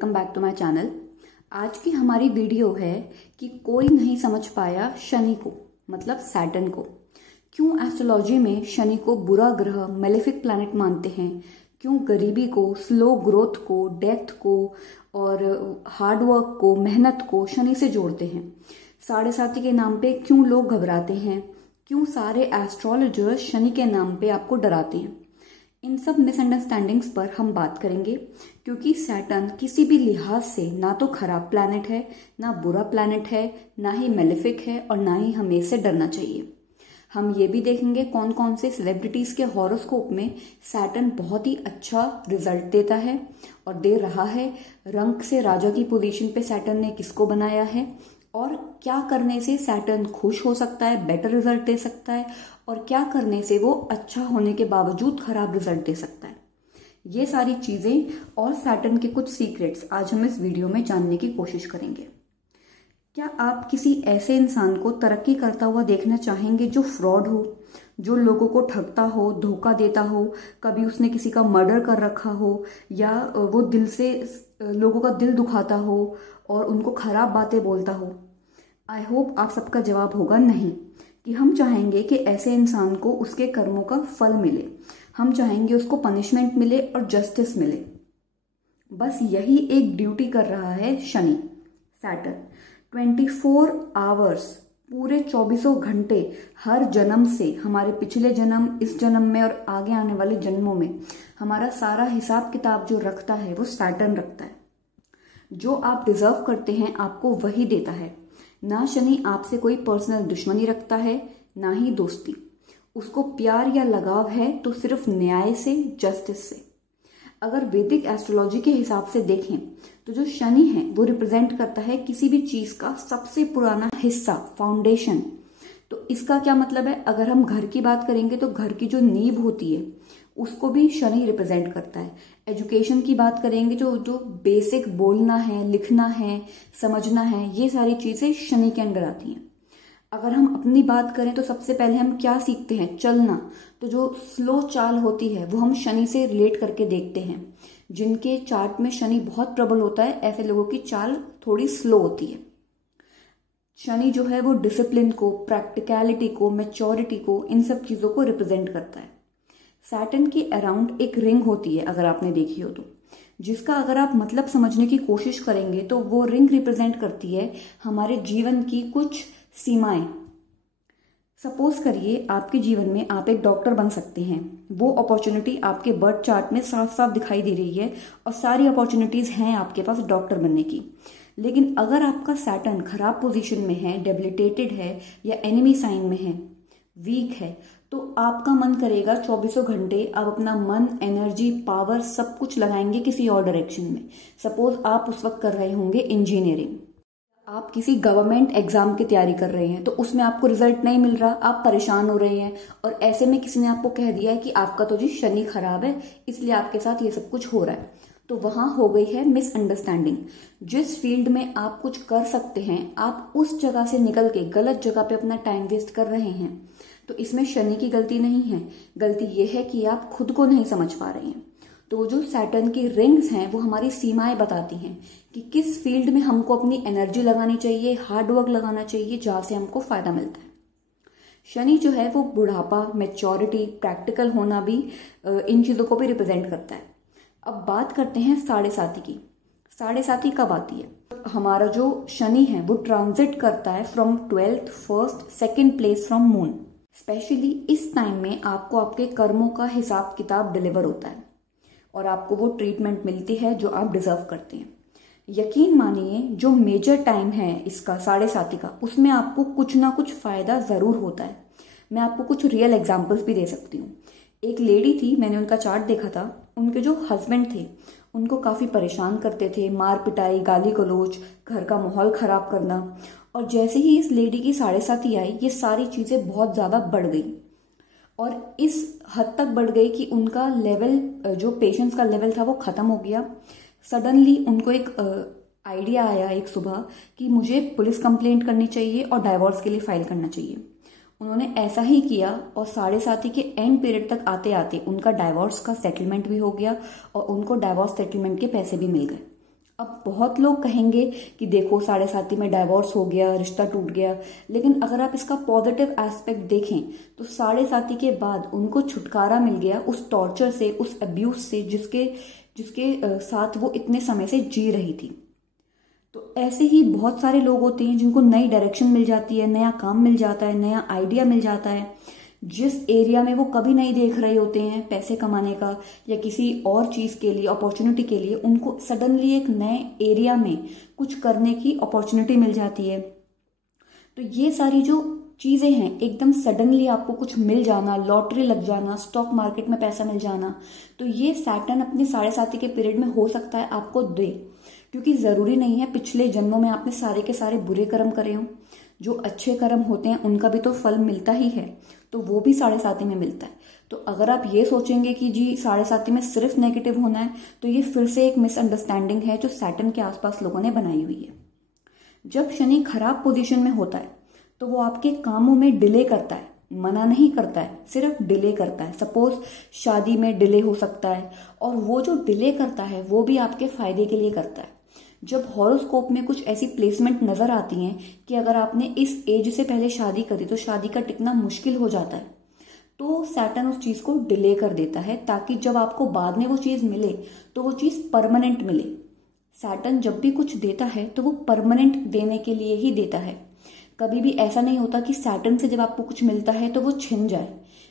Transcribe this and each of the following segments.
Welcome back to my channel. आज की हमारी वीडियो है कि कोई नहीं समझ पाया शनि को, मतलब सैटर्न को। क्यों एस्ट्रोलॉजी में शनि को बुरा ग्रह, मेलेफिक प्लैनेट मानते हैं? क्यों गरीबी को, स्लो ग्रोथ को, डेथ को और हार्ड वर्क को, मेहनत को शनि से जोड़ते हैं? साढ़े साथी के नाम पे क्यों लोग घबराते हैं? क्यों सारे एस्ट्रोलॉजर्स शनि के नाम पे आपको डराते हैं? इन सब मिसअंडरस्टैंडिंग्स पर हम बात करेंगे, क्योंकि सैटर्न किसी भी लिहाज से ना तो खराब प्लैनेट है, ना बुरा प्लैनेट है, ना ही मेलेफिक है और ना ही हमें इससे डरना चाहिए। हम ये भी देखेंगे कौन कौन से सेलिब्रिटीज के हॉरोस्कोप में सैटर्न बहुत ही अच्छा रिजल्ट देता है और दे रहा है। रंक से राजा की पोजीशन पे सैटर्न ने किसको बनाया है और क्या करने से सैटर्न खुश हो सकता है, बेटर रिजल्ट दे सकता है, और क्या करने से वो अच्छा होने के बावजूद खराब रिजल्ट दे सकता है। ये सारी चीजें और सैटर्न के कुछ सीक्रेट्स आज हम इस वीडियो में जानने की कोशिश करेंगे। क्या आप किसी ऐसे इंसान को तरक्की करता हुआ देखना चाहेंगे जो फ्रॉड हो, जो लोगों को ठगता हो, धोखा देता हो, कभी उसने किसी का मर्डर कर रखा हो, या वो दिल से लोगों का दिल दुखाता हो और उनको खराब बातें बोलता हो? आई होप आप सबका जवाब होगा नहीं, कि हम चाहेंगे कि ऐसे इंसान को उसके कर्मों का फल मिले, हम चाहेंगे उसको पनिशमेंट मिले और जस्टिस मिले। बस यही एक ड्यूटी कर रहा है शनि, सैटर्न। 24 आवर्स, पूरे 24 घंटे, हर जन्म से, हमारे पिछले जन्म, इस जन्म में और आगे आने वाले जन्मों में हमारा सारा हिसाब किताब जो रखता है वो सैटर्न रखता है। जो आप डिजर्व करते हैं आपको वही देता है। ना शनि आपसे कोई पर्सनल दुश्मनी रखता है, ना ही दोस्ती। उसको प्यार या लगाव है तो सिर्फ न्याय से, जस्टिस से। अगर वैदिक एस्ट्रोलॉजी के हिसाब से देखें तो जो शनि है वो रिप्रेजेंट करता है किसी भी चीज का सबसे पुराना हिस्सा, फाउंडेशन। तो इसका क्या मतलब है? अगर हम घर की बात करेंगे तो घर की जो नींव होती है उसको भी शनि रिप्रेजेंट करता है। एजुकेशन की बात करेंगे, जो बेसिक बोलना है, लिखना है, समझना है, ये सारी चीजें शनि के अंडर आती हैं। अगर हम अपनी बात करें तो सबसे पहले हम क्या सीखते हैं? चलना। तो जो स्लो चाल होती है वो हम शनि से रिलेट करके देखते हैं। जिनके चार्ट में शनि बहुत प्रबल होता है ऐसे लोगों की चाल थोड़ी स्लो होती है। शनि जो है वो डिसिप्लिन को, प्रैक्टिकलिटी को, मैच्योरिटी को, इन सब चीजों को रिप्रेजेंट करता है। सैटर्न के अराउंड एक रिंग होती है, अगर आपने देखी हो तो, जिसका अगर आप मतलब समझने की कोशिश करेंगे तो वो रिंग रिप्रेजेंट करती है हमारे जीवन की कुछ सीमाएं। सपोज करिए आपके जीवन में आप एक डॉक्टर बन सकते हैं, वो अपॉर्चुनिटी आपके बर्थ चार्ट में साफ साफ दिखाई दे रही है और सारी अपॉर्चुनिटीज हैं आपके पास डॉक्टर बनने की। लेकिन अगर आपका सैटर्न खराब पोजीशन में है, डेबिलिटेटेड है या एनिमी साइन में है, वीक है, तो आपका मन करेगा 24 घंटे आप अपना मन, एनर्जी, पावर सब कुछ लगाएंगे किसी और डायरेक्शन में। सपोज आप उस वक्त कर रहे होंगे इंजीनियरिंग, आप किसी गवर्नमेंट एग्जाम की तैयारी कर रहे हैं तो उसमें आपको रिजल्ट नहीं मिल रहा, आप परेशान हो रहे हैं और ऐसे में किसी ने आपको कह दिया है कि आपका तो जी शनि खराब है इसलिए आपके साथ ये सब कुछ हो रहा है। तो वहां हो गई है मिसअंडरस्टैंडिंग। जिस फील्ड में आप कुछ कर सकते हैं आप उस जगह से निकल के गलत जगह पे अपना टाइम वेस्ट कर रहे हैं। तो इसमें शनि की गलती नहीं है, गलती यह है कि आप खुद को नहीं समझ पा रहे हैं। तो जो सैटर्न की रिंग्स हैं वो हमारी सीमाएं बताती हैं कि किस फील्ड में हमको अपनी एनर्जी लगानी चाहिए, हार्ड वर्क लगाना चाहिए, जहां से हमको फायदा मिलता है। शनि जो है वो बुढ़ापा, मैच्योरिटी, प्रैक्टिकल होना भी, इन चीजों को भी रिप्रेजेंट करता है। अब बात करते हैं साढ़े साथी की। साढ़े साथी कब आती है? हमारा जो शनि है वो ट्रांजिट करता है from 12th, 1st, 2nd place from moon. Specially इस टाइम में आपको आपके कर्मों का हिसाब किताब डिलीवर होता है और आपको वो ट्रीटमेंट मिलती है जो आप डिजर्व करते हैं। यकीन मानिए जो मेजर टाइम है इसका, साढ़े साथी का, उसमें आपको कुछ ना कुछ फायदा जरूर होता है। मैं आपको कुछ रियल एग्जांपल्स भी दे सकती हूँ। एक लेडी थी, मैंने उनका चार्ट देखा था। उनके जो हस्बैंड थे उनको काफी परेशान करते थे, मार पिटाई, गाली गलौज, घर का माहौल खराब करना। और जैसे ही इस लेडी की साढ़े साथी आई ये सारी चीजें बहुत ज्यादा बढ़ गई और इस हद तक बढ़ गई कि उनका लेवल, जो पेशेंस का लेवल था वो खत्म हो गया। सडनली उनको एक आइडिया आया एक सुबह कि मुझे पुलिस कंप्लेंट करनी चाहिए और डाइवोर्स के लिए फाइल करना चाहिए। उन्होंने ऐसा ही किया और साढ़े साथी के एंड पीरियड तक आते आते उनका डाइवोर्स का सेटलमेंट भी हो गया और उनको डाइवोर्स सेटलमेंट के पैसे भी मिल गए। अब बहुत लोग कहेंगे कि देखो 7.5 में डाइवोर्स हो गया, रिश्ता टूट गया, लेकिन अगर आप इसका पॉजिटिव एस्पेक्ट देखें तो 7.5 के बाद उनको छुटकारा मिल गया उस टॉर्चर से, उस अब्यूज से जिसके जिसके साथ वो इतने समय से जी रही थी। तो ऐसे ही बहुत सारे लोग होते हैं जिनको नई डायरेक्शन मिल जाती है, नया काम मिल जाता है, नया आइडिया मिल जाता है, जिस एरिया में वो कभी नहीं देख रहे होते हैं पैसे कमाने का या किसी और चीज के लिए, अपॉर्चुनिटी के लिए, उनको सडनली एक नए एरिया में कुछ करने की अपॉर्चुनिटी मिल जाती है। तो ये सारी जो चीजें हैं, एकदम सडनली आपको कुछ मिल जाना, लॉटरी लग जाना, स्टॉक मार्केट में पैसा मिल जाना, तो ये सैटर्न अपने 7.5 के पीरियड में हो सकता है आपको दे। क्योंकि जरूरी नहीं है पिछले जन्मों में आपने सारे के सारे बुरे कर्म करे हों, जो अच्छे कर्म होते हैं उनका भी तो फल मिलता ही है, तो वो भी 7.5 में मिलता है। तो अगर आप ये सोचेंगे कि जी 7.5 में सिर्फ नेगेटिव होना है, तो ये फिर से एक मिसअंडरस्टैंडिंग है जो सैटर्न के आसपास लोगों ने बनाई हुई है। जब शनि खराब पोजीशन में होता है तो वो आपके कामों में डिले करता है, मना नहीं करता है, सिर्फ डिले करता है। सपोज शादी में डिले हो सकता है, और वो जो डिले करता है वो भी आपके फायदे के लिए करता है। जब हॉरोस्कोप में कुछ ऐसी प्लेसमेंट नजर आती हैं कि अगर आपने इस एज से पहले शादी करी तो शादी का टिकना मुश्किल हो जाता है, तो सैटर्न उस चीज को डिले कर देता है ताकि जब आपको बाद में वो चीज मिले तो वो चीज परमानेंट मिले। सैटर्न जब भी कुछ देता है तो वो परमानेंट देने के लिए ही देता है। कभी भी ऐसा नहीं होता कि सैटर्न से जब आपको कुछ मिलता है तो वो छिन जाए।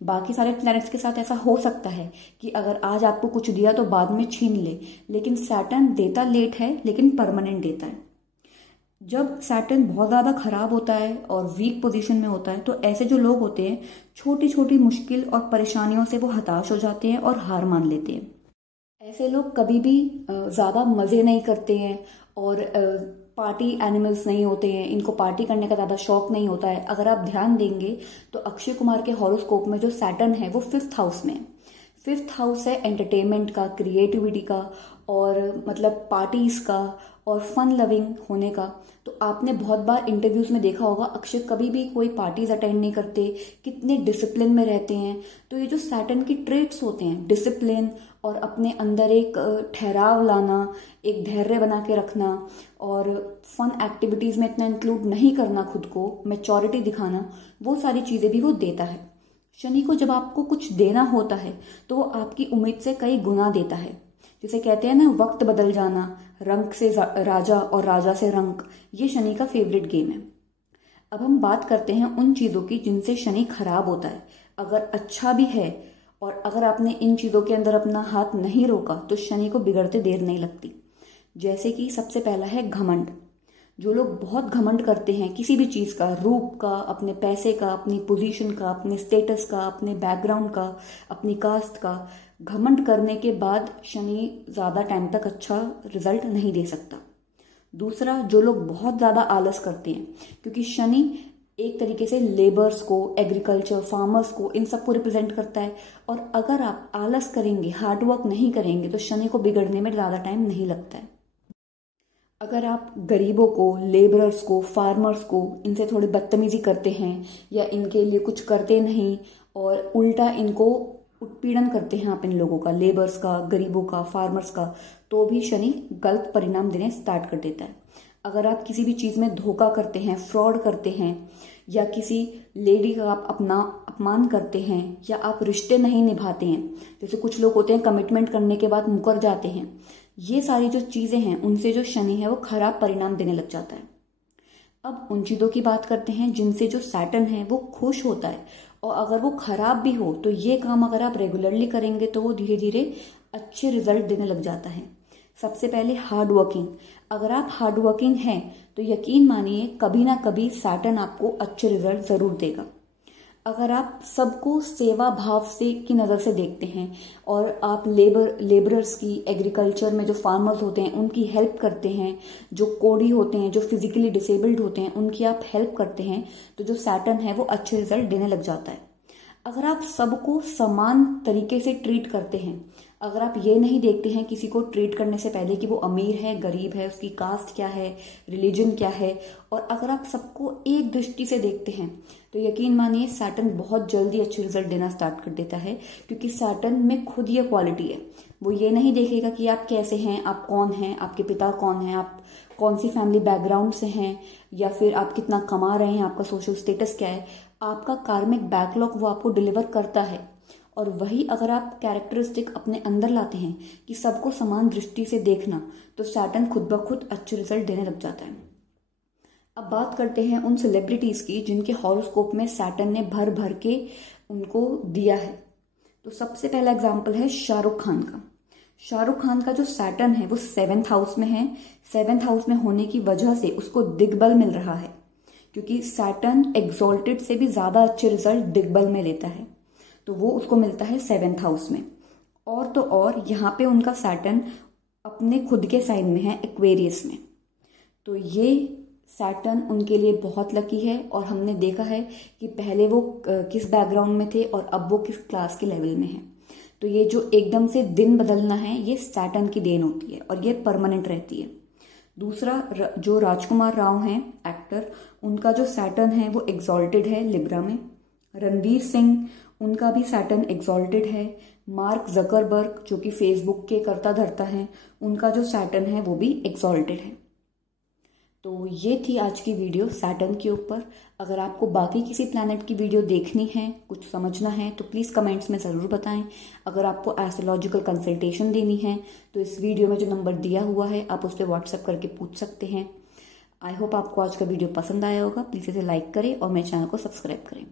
बाकी सारे प्लैनेट्स के साथ ऐसा हो सकता है कि अगर आज आपको कुछ दिया तो बाद में छीन ले, लेकिन सैटर्न देता लेट है लेकिन परमानेंट देता है। जब सैटर्न बहुत ज्यादा खराब होता है और वीक पोजीशन में होता है तो ऐसे जो लोग होते हैं छोटी छोटी मुश्किल और परेशानियों से वो हताश हो जाते हैं और हार मान लेते हैं। ऐसे लोग कभी भी ज्यादा मजे नहीं करते हैं और पार्टी एनिमल्स नहीं होते हैं, इनको पार्टी करने का ज्यादा शौक नहीं होता है। अगर आप ध्यान देंगे तो अक्षय कुमार के हॉरोस्कोप में जो सैटर्न है वो 5th हाउस में है। 5th हाउस है एंटरटेनमेंट का, क्रिएटिविटी का, और मतलब पार्टीज का और फन लविंग होने का। तो आपने बहुत बार इंटरव्यूज में देखा होगा अक्षय कभी भी कोई पार्टीज अटेंड नहीं करते, कितने डिसिप्लिन में रहते हैं। तो ये जो सैटर्न की ट्रेट्स होते हैं, डिसिप्लिन और अपने अंदर एक ठहराव लाना, एक धैर्य बना के रखना और फन एक्टिविटीज में इतना इंक्लूड नहीं करना खुद को, मैच्योरिटी दिखाना, वो सारी चीजें भी वो देता है। शनि को जब आपको कुछ देना होता है तो वो आपकी उम्मीद से कई गुना देता है। जिसे कहते हैं ना वक्त बदल जाना, रंक से राजा और राजा से रंक, ये शनि का फेवरेट गेम है। अब हम बात करते हैं उन चीजों की जिनसे शनि खराब होता है। अगर अच्छा भी है और अगर आपने इन चीजों के अंदर अपना हाथ नहीं रोका तो शनि को बिगड़ते देर नहीं लगती। जैसे कि सबसे पहला है घमंड। जो लोग बहुत घमंड करते हैं किसी भी चीज का, रूप का, अपने पैसे का, अपनी पोजीशन का, अपने स्टेटस का, अपने बैकग्राउंड का, अपनी कास्ट का, घमंड करने के बाद शनि ज्यादा टाइम तक अच्छा रिजल्ट नहीं दे सकता। दूसरा, जो लोग बहुत ज्यादा आलस करते हैं, क्योंकि शनि एक तरीके से लेबर्स को, एग्रीकल्चर, फार्मर्स को, इन सबको रिप्रेजेंट करता है। और अगर आप आलस करेंगे, हार्डवर्क नहीं करेंगे तो शनि को बिगड़ने में ज्यादा टाइम नहीं लगता है। अगर आप गरीबों को, लेबरर्स को, फार्मर्स को, इनसे थोड़ी बदतमीजी करते हैं या इनके लिए कुछ करते नहीं और उल्टा इनको उत्पीड़न करते हैं आप इन लोगों का, लेबर्स का, गरीबों का, फार्मर्स का, तो भी शनि गलत परिणाम देने स्टार्ट कर देता है। अगर आप किसी भी चीज में धोखा करते हैं, फ्रॉड करते हैं, या किसी लेडी का आप अपना अपमान करते हैं, या आप रिश्ते नहीं निभाते हैं, जैसे कुछ लोग होते हैं कमिटमेंट करने के बाद मुकर जाते हैं, ये सारी जो चीजें हैं उनसे जो शनि है वो खराब परिणाम देने लग जाता है। अब उन चीजों की बात करते हैं जिनसे जो सैटर्न है वो खुश होता है, और अगर वो खराब भी हो तो ये काम अगर आप रेगुलरली करेंगे तो वो धीरे धीरे अच्छे रिजल्ट देने लग जाता है। सबसे पहले हार्ड वर्किंग। अगर आप हार्ड वर्किंग हैं तो यकीन मानिए कभी ना कभी सैटर्न आपको अच्छे रिजल्ट जरूर देगा। अगर आप सबको सेवा भाव से की नज़र से देखते हैं और आप लेबरर्स की, एग्रीकल्चर में जो फार्मर्स होते हैं उनकी हेल्प करते हैं, जो कोढ़ी होते हैं, जो फिजिकली डिसेबल्ड होते हैं, उनकी आप हेल्प करते हैं, तो जो सैटर्न है वो अच्छे रिजल्ट देने लग जाता है। अगर आप सबको समान तरीके से ट्रीट करते हैं, अगर आप ये नहीं देखते हैं किसी को ट्रीट करने से पहले कि वो अमीर है, गरीब है, उसकी कास्ट क्या है, रिलीजन क्या है, और अगर आप सबको एक दृष्टि से देखते हैं तो यकीन मानिए सैटर्न बहुत जल्दी अच्छे रिजल्ट देना स्टार्ट कर देता है, क्योंकि सैटर्न में खुद ये क्वालिटी है। वो ये नहीं देखेगा कि आप कैसे हैं, आप कौन हैं, आपके पिता कौन हैं, आप कौन सी फैमिली बैकग्राउंड से हैं, या फिर आप कितना कमा रहे हैं, आपका सोशल स्टेटस क्या है। आपका कार्मिक बैकलॉग वो आपको डिलीवर करता है। और वही अगर आप कैरेक्टरिस्टिक अपने अंदर लाते हैं कि सबको समान दृष्टि से देखना, तो सैटर्न खुद ब खुद अच्छे रिजल्ट देने लग जाता है। अब बात करते हैं उन सेलिब्रिटीज की जिनके हॉरोस्कोप में सैटर्न ने भर भर के उनको दिया है। तो सबसे पहला एग्जाम्पल है शाहरुख खान का। शाहरुख खान का जो सैटर्न है वो 7th हाउस में है। 7th हाउस में होने की वजह से उसको दिग्बल मिल रहा है, क्योंकि सैटर्न एग्जॉल्टेड से भी ज्यादा अच्छे रिजल्ट दिग्बल में लेता है, तो वो उसको मिलता है 7th हाउस में। और तो और यहाँ पे उनका सैटर्न अपने खुद के साइन में है, एक्वेरियस में। तो ये सैटर्न उनके लिए बहुत लकी है। और हमने देखा है कि पहले वो किस बैकग्राउंड में थे और अब वो किस क्लास के लेवल में है। तो ये जो एकदम से दिन बदलना है, ये सैटर्न की देन होती है और ये परमानेंट रहती है। दूसरा जो राजकुमार राव हैं एक्टर, उनका जो सैटर्न है वो एग्जॉल्टेड है लिब्रा में। रणवीर सिंह, उनका भी सैटर्न एग्जॉल्टेड है। मार्क जकरबर्ग जो कि फेसबुक के कर्ता धर्ता हैं, उनका जो सैटर्न है वो भी एग्जॉल्टेड है। तो ये थी आज की वीडियो सैटर्न के ऊपर। अगर आपको बाकी किसी प्लैनेट की वीडियो देखनी है, कुछ समझना है, तो प्लीज़ कमेंट्स में ज़रूर बताएं। अगर आपको एस्ट्रोलॉजिकल कंसल्टेशन देनी है तो इस वीडियो में जो नंबर दिया हुआ है आप उस पर व्हाट्सएप करके पूछ सकते हैं। आई होप आपको आज का वीडियो पसंद आया होगा। प्लीज़ इसे लाइक करें और मेरे चैनल को सब्सक्राइब करें।